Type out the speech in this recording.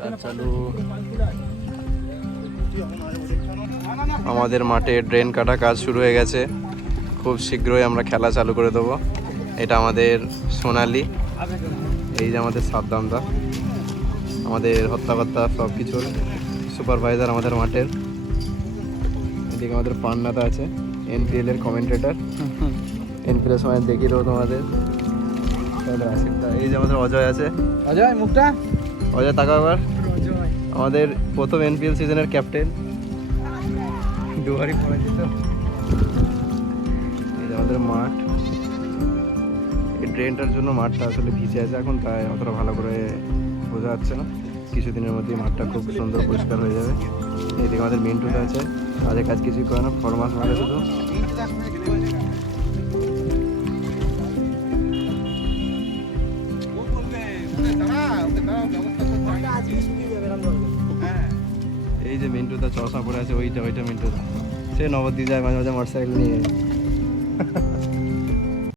কাজ চালু। আমাদের মাঠে ড্রেন কাটা কাজ শুরু হয়ে গেছে, খুব শীঘ্রই আমরা খেলা চালু করে দেবো। এটা আমাদের সোনালি, এই যে আমাদের সাদ্দামদা, আমাদের হত্যাকর্তা, সব কিছুর সুপারভাইজার আমাদের মাঠের। এদিকে আমাদের পান্নাদা আছে, এনপিএল এর কমেন্টেটর। এনপিএল এর সময় দেখিয়ে দেবো তোমাদের। এই যে আমাদের অজয় আছে, অজয় মুখটা, অজয় তাকাবার, আমাদের প্রথম এনপিএল সিজনের ক্যাপ্টেন। দুবারই পরাজিত। এই যে আমাদের মাঠ, এই ড্রেনটার জন্য মাঠটা আসলে ভিজে আছে এখন, তাই অতটা ভালো করে বোঝা যাচ্ছে না। কিছুদিনের মধ্যেই মাঠটা খুব সুন্দর পরিষ্কার হয়ে যাবে। এইদিকে আমাদের মিন্টুটা আছে, কাজে কাজ কিছুই করে না, ফরমাস মারে শুধু। এই যে মিন্টুদা চশমা পরে আছে, ওইটা মিন্টুদা। সে নবদ্বীপ যায় মাঝে মাঝে মোটরসাইকেল নিয়ে।